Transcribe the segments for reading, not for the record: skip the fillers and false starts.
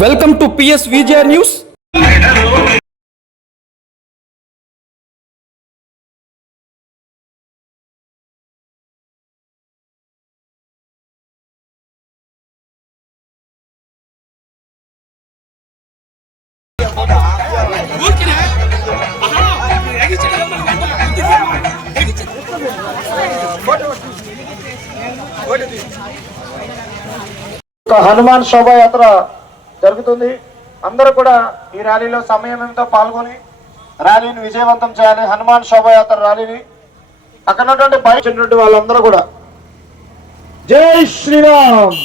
Welcome to PS Vijaya news. Hanuman శోభాయాత్ర జరుగుతుంది. అందరూ కూడా ఈ ర్యాలీలో సమయంతో పాల్గొని ర్యాలీని విజయవంతం చేయాలి. హనుమాన్ శోభాయాత్ర ర్యాలీని అక్కడ ఉన్నటువంటి బయట వాళ్ళందరూ కూడా జై శ్రీరామ్,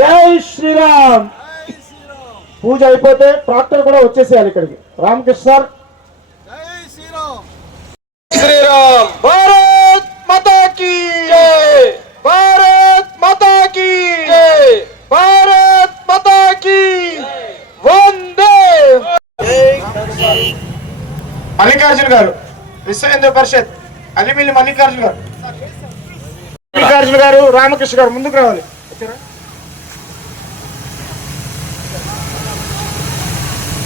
జై శ్రీరామ్. పూజ అయిపోతే ట్రాక్టర్ కూడా వచ్చేసేయాలి ఇక్కడికి. రామకృష్ణ సార్. శ్రీరామ్. భారత్ మాతా కీ జై, భారత్ మాతా కీ జై, భారత్ మాతా కీ వందే. మల్లికార్జున గారు, విశ్వ హిందూ పరిషత్ అలిమిల్లి మల్లికార్జున గారు, మల్లికార్జున గారు, రామకృష్ణ గారు ముందుకు రావాలి.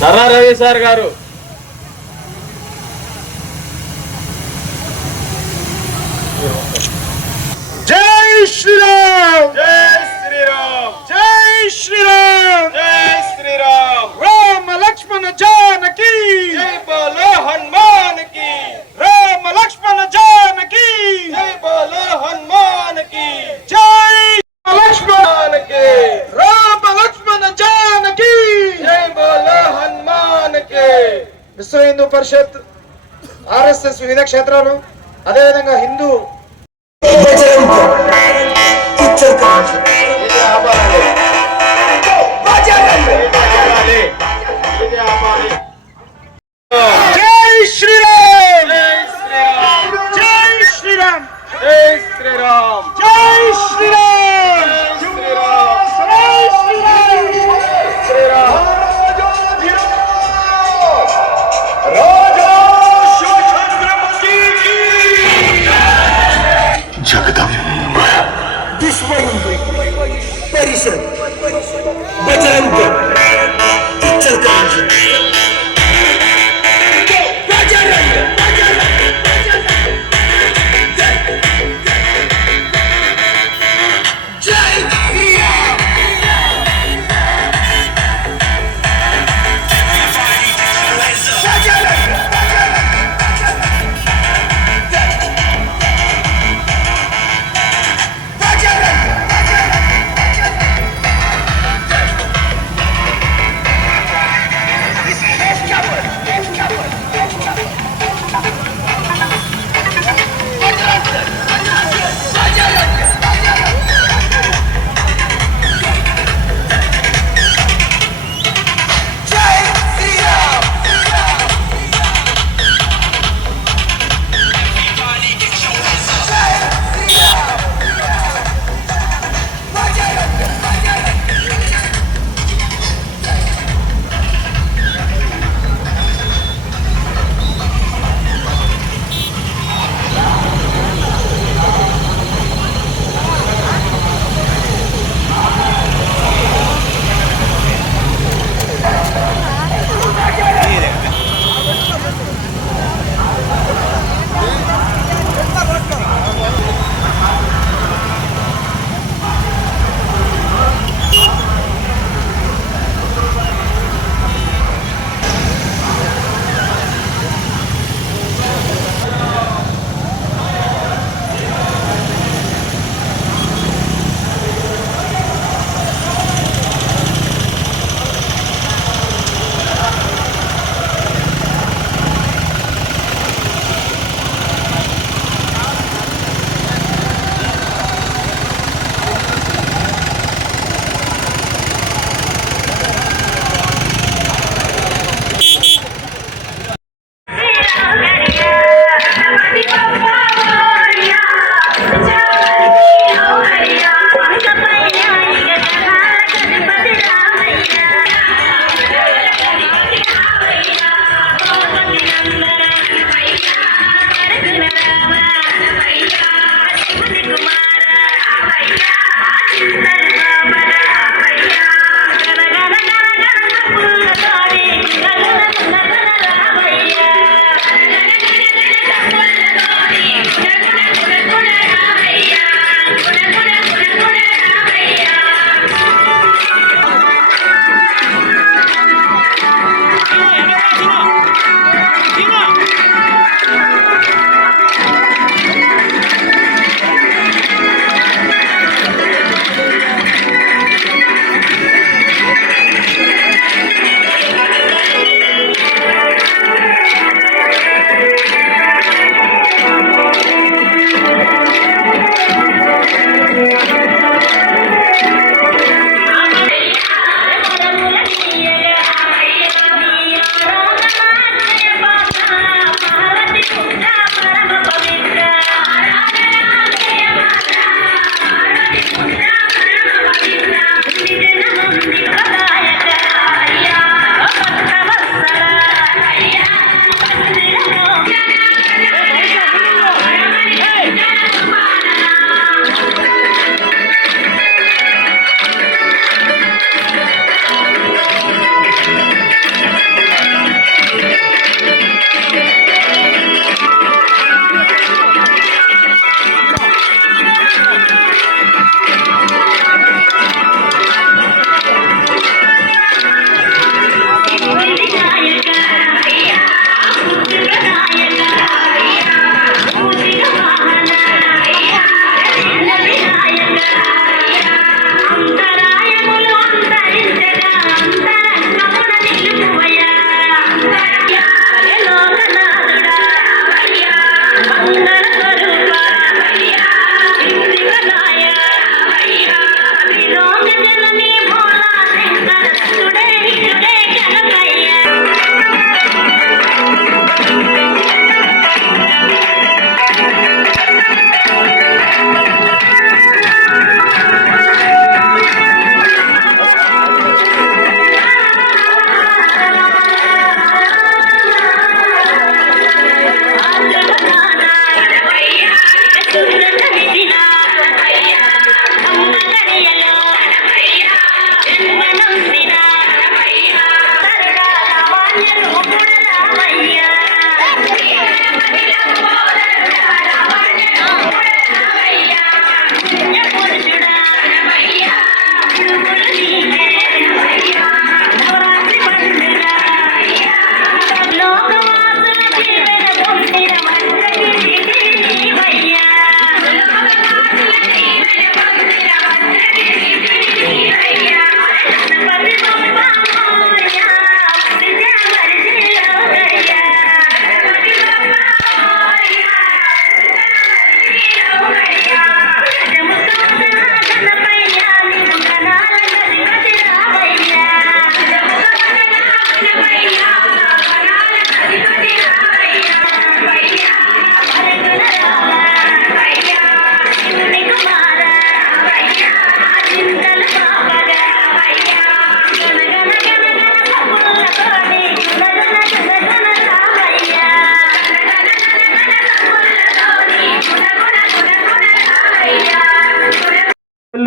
నర్రా రవి సార్ గారు, జై శ్రీరామ్, జై శ్రీరామ్, జై శ్రీరామ్, జై శ్రీరామ్. రామ లక్ష్మణ జానకి, జై బోలో హనుమాన్ కి, రామ లక్ష్మణ జానకి, జై బోలో హనుమాన్ కి, జై లక్ష్మణ కి, రామ లక్ష్మణ జానకి, జై బోలో హనుమాన్ కి. విశ్వ హిందూ పరిషత్, ఆర్ఎస్ఎస్ వివిధ క్షేత్రాలు, అదేవిధంగా హిందూ జై శ్రీరామ్, జై శ్రీరామ్, జై శ్రీరామ్, జై శ్రీరామ్, జై శ్రీరామ్, జై శ్రీరామ్, జై శ్రీరామ్. जगदम्ब विश्व हिंदू परिषद बजरंग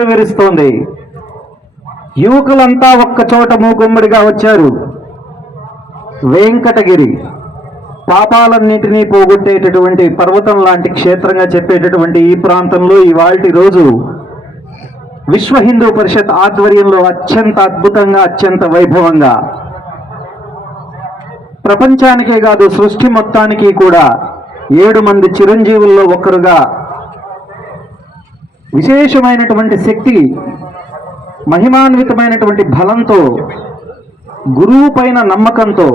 వెల్లువిరుస్తోంది. యువకులంతా ఒక్క చోట మూకుమ్మడిగా వచ్చారు. వెంకటగిరి పాపాలన్నిటినీ పోగొట్టేటటువంటి పర్వతం లాంటి క్షేత్రంగా చెప్పేటటువంటి ఈ ప్రాంతంలో ఇవాల్టి రోజు విశ్వ హిందూ పరిషత్ ఆధ్వర్యంలో అత్యంత అద్భుతంగా, అత్యంత వైభవంగా, ప్రపంచానికే కాదు సృష్టి మొత్తానికి కూడా 7 మంది చిరంజీవుల్లో ఒకరుగా విశేషమైనటువంటి శక్తి, మహిమాన్వితమైనటువంటి బలంతో, గురువు పైన నమ్మకంతో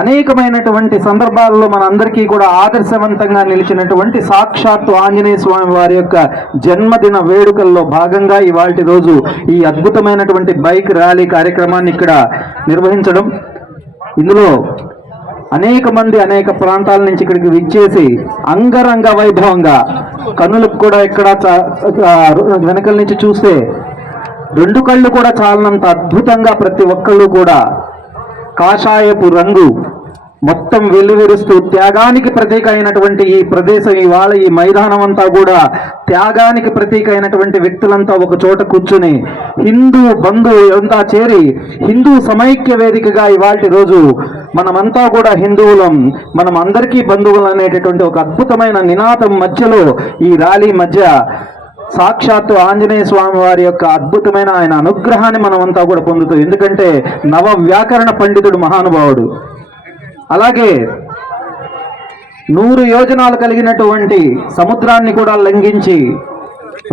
అనేకమైనటువంటి సందర్భాల్లో మనందరికీ కూడా ఆదర్శవంతంగా నిలిచినటువంటి సాక్షాత్తు ఆంజనేయ స్వామి వారి యొక్క జన్మదిన వేడుకల్లో భాగంగా ఇవాల్టి రోజు ఈ అద్భుతమైనటువంటి బైక్ ర్యాలీ కార్యక్రమాన్ని ఇక్కడ నిర్వహించడం, ఇందులో అనేక మంది అనేక ప్రాంతాల నుంచి ఇక్కడికి విచ్చేసి అంగరంగ వైభవంగా, కన్నులకు కూడా ఇక్కడ వెనకల నుంచి చూస్తే 2 కళ్ళు కూడా చాలనంత అద్భుతంగా ప్రతి ఒక్కళ్ళు కూడా కాషాయపు రంగు మొత్తం వెల్లువిరుస్తూ త్యాగానికి ప్రతీక అయినటువంటి ఈ ప్రదేశం, ఇవాళ ఈ మైదానం అంతా కూడా త్యాగానికి ప్రతీక అయినటువంటి వ్యక్తులంతా ఒక చోట కూర్చుని హిందూ బంధువు అంతా చేరి హిందూ సమైక్య వేదికగా ఇవాల్టి రోజు మనమంతా కూడా హిందువులం, మనం అందరికీ బంధువులు అనేటటువంటి ఒక అద్భుతమైన నినాదం మధ్యలో ఈ ర్యాలీ మధ్య సాక్షాత్తు ఆంజనేయ స్వామి వారి యొక్క అద్భుతమైన ఆయన అనుగ్రహాన్ని మనమంతా కూడా పొందుతాం. ఎందుకంటే నవ వ్యాకరణ పండితుడు మహానుభావుడు. అలాగే 100 యోజనాలు కలిగినటువంటి సముద్రాన్ని కూడా లంఘించి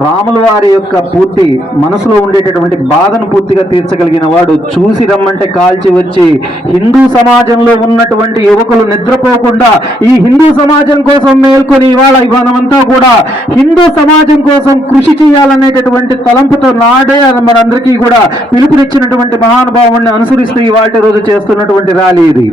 రాముల వారి యొక్క పూర్తి మనసులో ఉండేటటువంటి బాధను పూర్తిగా తీర్చగలిగిన వాడు. చూసి రమ్మంటే కాల్చి వచ్చి హిందూ సమాజంలో ఉన్నటువంటి యువకులు నిద్రపోకుండా ఈ హిందూ సమాజం కోసం మేల్కొని ఇవాళ మనమంతా కూడా హిందూ సమాజం కోసం కృషి చేయాలనేటటువంటి తలంపుతో నాడే మనందరికీ కూడా పిలుపునిచ్చినటువంటి మహానుభావుణ్ణి అనుసరిస్తూ ఇవాళ రోజు చేస్తున్నటువంటి ర్యాలీ ఇది.